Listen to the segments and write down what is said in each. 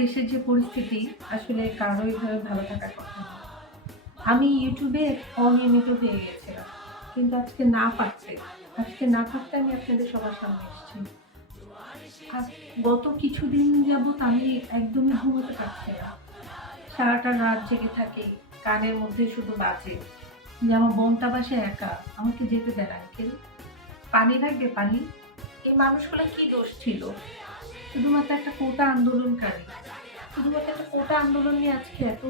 দেশের যে পরিস্থিতি, আসলে কারোই ভাবে ভালো থাকার কথা। আমি ইউটিউবে অনিয়মিত হয়ে গেছিলাম কিন্তু আজকে না পারতে, আজকে না পারতে আমি আপনাদের সবার সামনে এসেছি। গত কিছুদিন যাবত আমি একদমই ঘুমোতে পারছি না। সারাটা রাত জেগে থাকি, কানের মধ্যে শুধু বাজে। যে আমার বোনটা বাসে একা, আমাকে যেতে দেন আঙ্কেল পানি লাগবে পানি, এই মানুষগুলো কি দোষ ছিল? শুধুমাত্র একটা কোটা আন্দোলনকারী। শুধুমাত্র একটা কোটা আন্দোলন নিয়ে আজকে এত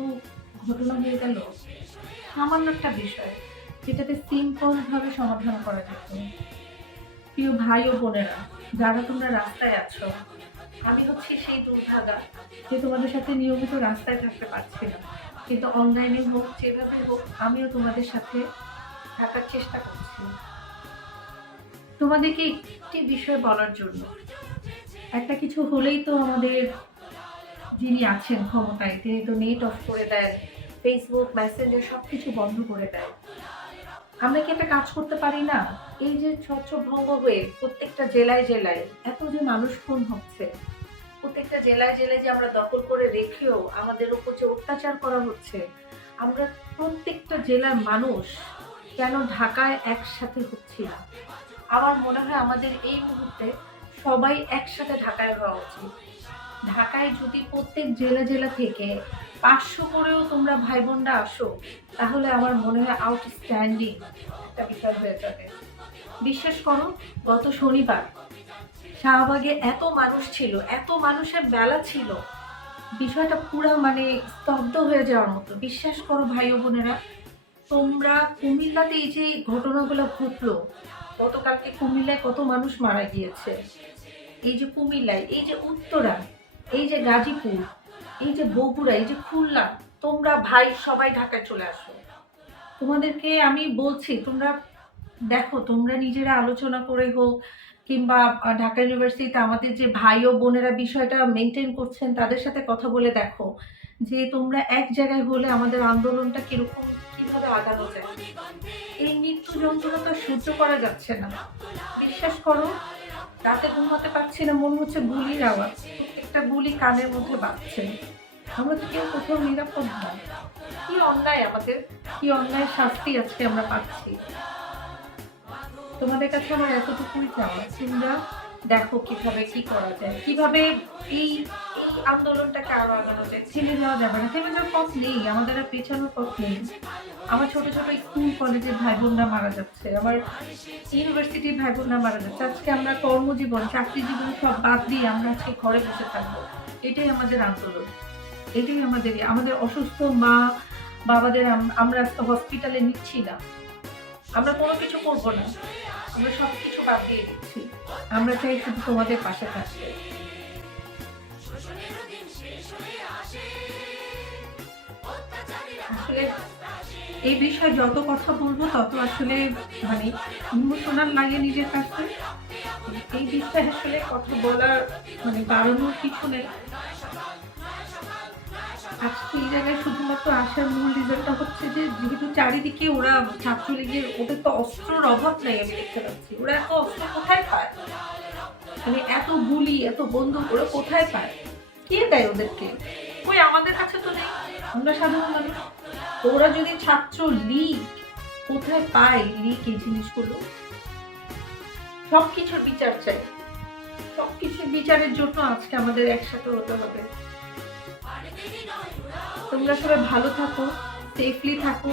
ঘটনা হয়ে গেল, সামান্য একটা বিষয়, যেটাতে সিম্পল ভাবে সমাধান করা যেত প্রিয় ভাই ও বোনেরা, যারা তোমরা রাস্তায় আছো, আমি হচ্ছি সেই দুর্ভাগা যে তোমাদের সাথে নিয়মিত রাস্তায় থাকতে পারছি না। কিন্তু অনলাইনে হোক, যেভাবে হোক, আমিও তোমাদের সাথে থাকার চেষ্টা করছি। তোমাদেরকে একটি বিষয় বলার জন্য একটা কিছু হলেই তো আমাদের যিনি আছেন ক্ষমতায়, তিনি তো নেট অফ করে দেন ফেসবুক মেসেঞ্জার সব কিছু বন্ধ করে দেয় আমরা কি একটা কাজ করতে পারি না? এই যে ছত্রভঙ্গ হয়ে প্রত্যেকটা জেলায় জেলায় এত যে মানুষ খুন হচ্ছে, প্রত্যেকটা জেলায় জেলায় যে আমরা দখল করে রেখেও আমাদের উপর যে অত্যাচার করা হচ্ছে, আমরা প্রত্যেকটা জেলার মানুষ কেন ঢাকায় একসাথে হচ্ছি না? আমার মনে হয় আমাদের এই মুহূর্তে সবাই একসাথে ঢাকায় হওয়া উচিত। ঢাকায় যদি প্রত্যেক জেলা জেলা থেকে পাঁচশো করেও তোমরা ভাই বোনরা আসো, তাহলে আমার মনে হয় আউটস্ট্যান্ডিং একটা বিষয় হয়ে যাবে। বিশ্বাস করো, গত শনিবার শাহবাগে এত মানুষ ছিল, এত মানুষের বেলা ছিল, বিষয়টা পুরো মানে স্তব্ধ হয়ে যাওয়ার মতো। বিশ্বাস করো ভাই বোনেরা, তোমরা কুমিল্লাতে এই যে ঘটনাগুলো ঘটলো গতকালকে কুমিল্লায় কত মানুষ মারা গিয়েছে। এই যে কুমিল্লায়, এই যে উত্তরা, এই যে গাজীপুর, এই যে বগুড়া, এই যে খুলনা, তোমরা ভাই সবাই ঢাকায় চলে আসো। তোমাদেরকে আমি বলছি, তোমরা দেখো, তোমরা নিজেরা আলোচনা করে হোক, কিংবা ঢাকা ইউনিভার্সিটিতে আমাদের যে ভাই ও বোনেরা বিষয়টা মেনটেন করছেন, তাদের সাথে কথা বলে দেখো। যে তোমরা এক জায়গায় হলে আমাদের আন্দোলনটা কীরকম কীভাবে আগানো যায়? এই মৃত্যু যন্ত্রণা তো সহ্য করা যাচ্ছে না। বিশ্বাস করো, রাতে ঘুমাতে পারছি না, মনে হচ্ছে গুলির আওয়াজ। একটা গুলি কানের মধ্যে বাজছে। আমরা তো কেউ কোথাও নিরাপদ না কি অন্যায় আমাদের? কি অন্যায় শাস্তি আজকে আমরা পাচ্ছি? তোমাদের কাছে আমার এতটুকুই চাওয়া। তোমরা দেখো কীভাবে কি করা যায়। কীভাবে এই আন্দোলনটাকে আরও আগানো যায় থেমে যাওয়া যাবে না। থেমে যাওয়ার পথ নেই? আমাদের আর পেছানোর পথ নেই। আমার ছোট ছোট স্কুল, কলেজের ভাই বোনরা মারা যাচ্ছে। আমার ইউনিভার্সিটির ভাই বোনরা মারা যাচ্ছে। আজকে আমরা কর্মজীবন চাকরি জীবন সব বাদ দিয়ে আমরা আজকে ঘরে বসে থাকব। এটাই আমাদের আন্দোলন। এটাই আমাদের আমাদের অসুস্থ মা বাবাদের আমরা হসপিটালে নিচ্ছি না। আমরা কোনো কিছু করব না। আমরা সব কিছু বাদ দিয়ে দিচ্ছি। আমরা চাই শুধু তোমাদের পাশে থাকতে। আসলে এই বিষয়ে যত কথা বলব তত আসলে মানে ইমোশনাল লাগে নিজের কাছে এই বিষয়ে আসলে কথা বলার মানে বাড়ানোর কিছু নেই। আজকে এই জায়গায় শুধুমাত্র আসার মূল রিজনটা হচ্ছে যে যেহেতু চারিদিকে ওরা ছাত্রলীগের ওদের তো অস্ত্রের অভাব নেই আমি দেখতে পাচ্ছি। ওরা এত অস্ত্র কোথায় পায়? মানে এত গুলি এত বন্দুক ওরা কোথায় পায়? কে দেয় ওদেরকে? আমাদের কাছে তো নেই। আমরা সাধারণ মানুষ। ওরা যদি ছাত্র লীগ কোথায় পায় লীগ এই জিনিসগুলো? সবকিছুর বিচার চাই। সবকিছুর বিচারের জন্য আজকে আমাদের একসাথে হতে হবে। তোমরা সবাই ভালো থাকো সেফলি থাকো।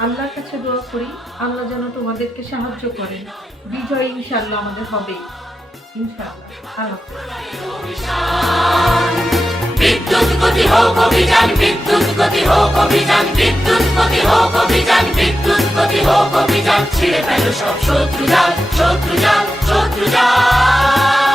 আল্লাহর কাছে দোয়া করি। আল্লাহ যেন তোমাদেরকে সাহায্য করেন। বিজয় ইনশাল্লাহ আমাদের হবে। বিদ্যুৎ গতি হোক অভিযান বিদ্যুৎ গতি হোক অভিযান, বিদ্যুৎ গতি হোক অভিযান, বিদ্যুৎ গতি হোক অভিযান। ছিঁড়ে ফেলো সব শত্রুজাল শত্রুজাল শত্রুজাল।